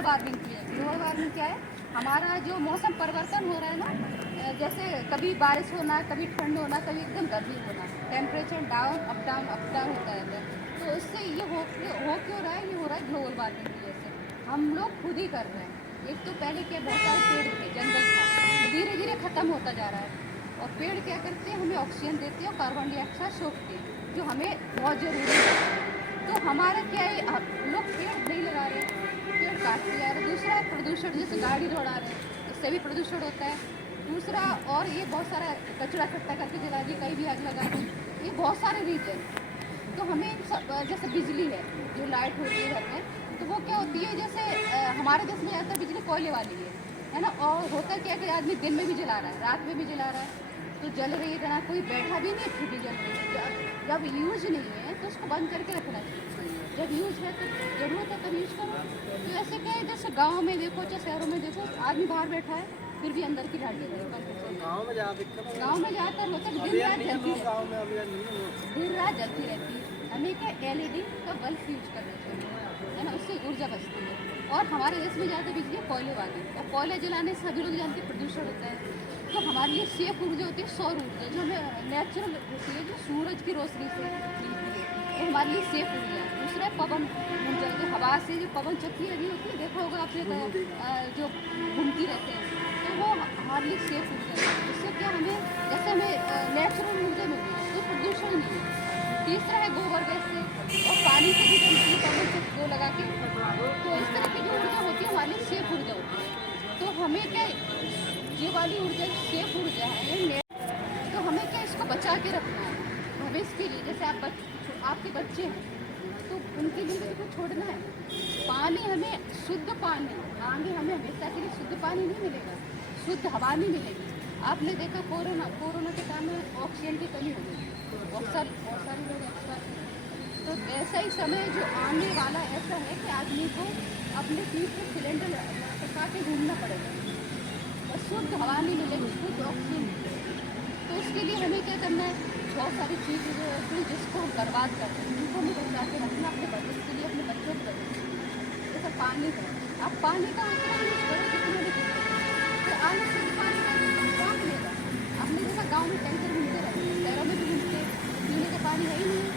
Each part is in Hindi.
ग्लोबल वार्मिंग की है। ग्लोबल वार्मिंग क्या है, हमारा जो मौसम परिवर्तन हो रहा है ना, जैसे कभी बारिश होना, कभी ठंड होना, कभी एकदम गर्मी होना, टेम्परेचर डाउन अप डाउन होता रहता है। तो इससे ये हो क्यों रहा है, ये हो रहा है ग्लोबल वार्मिंग की वजह से। हम लोग खुद ही कर रहे हैं। एक तो पहले क्या, बहुत सारे पेड़ थे, जंगल था, धीरे धीरे ख़त्म होता जा रहा है। और पेड़ क्या करते हैं, हमें ऑक्सीजन देते हैं और कार्बन डाइऑक्साइड सोखते हैं, जो हमें बहुत ज़रूरी है। तो हमारा क्या है, लोग पेड़ नहीं लगा रहे, पेड़ काटते जा रहे। दूसरा है प्रदूषण, जैसे गाड़ी दौड़ा रहे हैं, इससे भी प्रदूषण होता है। दूसरा, और ये बहुत सारा कचरा इकट्ठा करके जला दी, कहीं भी आग लगा दी, ये बहुत सारे रीजन। तो हमें जैसे बिजली है, जो लाइट होती है घर में, तो वो क्या होती है, जैसे हमारे देश में ज़्यादातर बिजली कोयले वाली है ना। और होता क्या है कि आदमी दिन में भी जला रहा है, रात में भी जला रहा है, तो जल रही है, ना कोई बैठा भी नहीं, फिर भी जल रही है। जब यूज नहीं है तो उसको बंद करके रखना चाहिए, जब यूज है तो जरूरत है तब यूज करो। तो ऐसे क्या है, जैसे गाँव में देखो चाहे शहरों में देखो, आदमी बाहर बैठा है फिर भी अंदर की लाइट जल रही है। गाँव में ज़्यादा गाँव में ज़्यादातर होता है दिन रात जलती रहती, दिन रात जलती रहती है। हमें क्या LED का बल्ब यूज करना चाहिए, है ना, उससे ऊर्जा बचती है। और हमारे देश में ज़्यादा बिजली कोयले वाली, और कोयले जलाने से सभी लोग जानते हैं प्रदूषण होता है। तो हमारे लिए सेफ ऊर्जा होती है सौर ऊर्जा, जो हमें नेचुरल होती है, जो सूरज की रोशनी से मिलती है, तो हमारे लिए सेफ ऊर्जा है। दूसरा है पवन ऊर्जा, जो हवा से जो पवन चक्की लगी होती है, देखा होगा आपने, जो घूमती रहते हैं, तो वो हमारे लिए सेफ ऊर्जा है। इससे क्या, हमें जैसे हमें नेचुरल ऊर्जा मिलती है, तो प्रदूषण नहीं है। तीसरा है गोबर गैस से और पानी से भी बनती है, पवन से दो लगा के। तो इस तरह की जो ऊर्जा होती है हमारी सेफ ऊर्जा होती है। तो हमें क्या, ये वाली ऊर्जा सेफ ऊर्जा है, तो हमें क्या इसको बचा के रखना है भविष्य के लिए। जैसे आपके बच्चे हैं तो उनके लिए भी कुछ छोड़ना है। पानी, हमें शुद्ध पानी, आगे हमें हमेशा के लिए शुद्ध पानी नहीं मिलेगा, शुद्ध हवा नहीं मिलेगी। आपने देखा कोरोना के टाइम में ऑक्सीजन की कमी हो गई, बहुत सारे लोग एक्सपायर हुए। तो ऐसा ही समय जो आने वाला ऐसा है कि आदमी को अपने पीठ पर सिलेंडर टका के घूमना पड़ेगा, और शुद्ध हवा नहीं मिलेगी, शुद्ध ऑक्सीजन नहीं मिलेगी। तो उसके लिए हमें क्या करना है, बहुत सारी चीज़ें जो होती हैं जिसको हम बर्बाद करते हैं, उनको हमें बचा के रखना अपने भविष्य के लिए, अपने बच्चों के भविष्य के लिए। जैसे पानी है, आप पानी का उतना यूज करो जितना भी यूज करो, तो आने से पानी का कहाँ मिलेगा। आपने देखा गाँव में टैंकर घूमते रहते हैं, शहरों में भी घूमते, पीने का पानी है ही नहीं।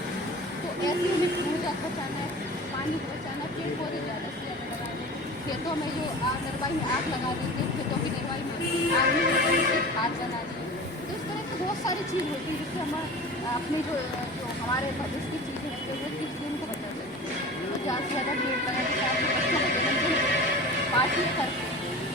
तो ऐसे हमें ऊर्जा बचाना है, पानी को बचाना, पेड़ पौधे ज़्यादा से ज़्यादा लगाने। खेतों में जो नरवाई में आग लगा देते हैं, खेतों की नरवाई में आग में खाद बनानी है। तो इस तरह की बहुत सारी चीज़ होती है जिससे हम अपनी जो हमारे भविष्य की चीज़ें हैं, ज़रूरत की चीज़ें, उनको बचा सकते हैं। तो ज़्यादा से ज़्यादा पेड़ लगाने से आपके बच्चों का जन्मदिन पार्टी करते हैं,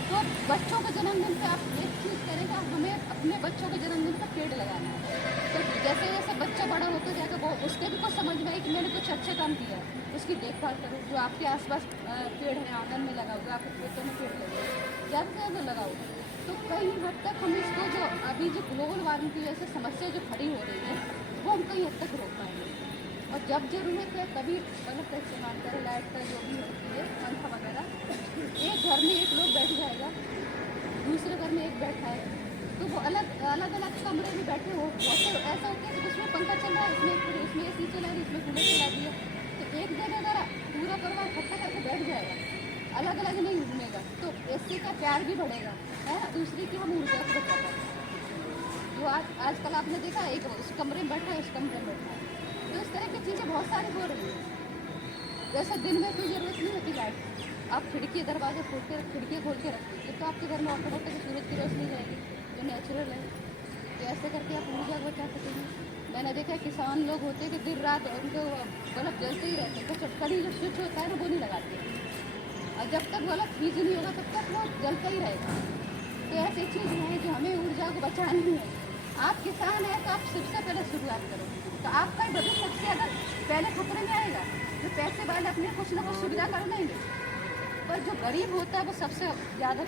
तो बच्चों के जन्मदिन पर आप एक चीज़ करेगा, हमें अपने बच्चों के जन्मदिन पर पेड़ लगाना है। तो जैसे जैसे बच्चा बड़ा होता जाएगा, वो उसके भी कुछ समझ में आए कि मैंने कुछ अच्छा काम किया, उसकी देखभाल करो। जो आपके आसपास पेड़ है, आंगन में लगाओ, जो आपके खेतों में पेड़ लगाओ, ज़्यादा से ज़्यादा लगाओ। तो कई हद तक हम इसको, जो अभी जो ग्लोबल वार्मिंग की वजह से समस्या जो खड़ी हो रही है, वो हम कई हद तक रोक पाएंगे। और जब जरूरत है तभी बल्ब का इस्तेमाल करें, लाइट का जो भी होती है, पंखा वगैरह। एक घर में एक लोग बैठ जाएगा, दूसरे घर में एक बैठा है, तो वो अलग अलग कमरे में बैठे हो, बहुत ऐसा होता है कि उसमें पंखा चल रहा है, उसमें AC चला रही है, इसमें कूलर चला दिया। तो एक जगह अगर पूरा परिवार इकट्ठा करके बैठ जाएगा, अलग अलग नहीं घूमेगा, तो इससे का प्यार भी बढ़ेगा, है ना। दूसरी की हम ऊर्जा को बचा पाएंगे। जो आजकल आपने देखा, एक उस कमरे में बैठा है, इस कमरे में बैठा है, तो इस तरह की चीज़ें बहुत सारी हो रही हैं। जैसे दिन में कोई ज़रूरत नहीं होती लाइट की, आप खिड़की दरवाजे खोल के, खिड़की खोल के रखिए, तो आपके घर में ऑटोमेटिक सूरज की रोशनी जाएगी, जो नेचुरल है। तो ऐसे करके आप ऊर्जा बचा सकेंगे। मैंने देखा किसान लोग होते हैं कि दिन रात उनको बल्ब जलते ही रहते, तो चटकनी जो स्विच होता है ना, वो नहीं लगाते, और जब तक बल्ब फ्रीज नहीं होगा तब तक वो जलता ही रहेगा। तो ऐसी चीज़ है जो हमें ऊर्जा को बचानी है। आप किसान हैं तो आप सबसे पहले शुरुआत करो, तो आपका भविष्य सबसे ज़्यादा पहले खतरे में आएगा। जो पैसे वाले अपने कुछ ना कुछ सुविधा कर देंगे, पर जो गरीब होता है वो सबसे ज़्यादा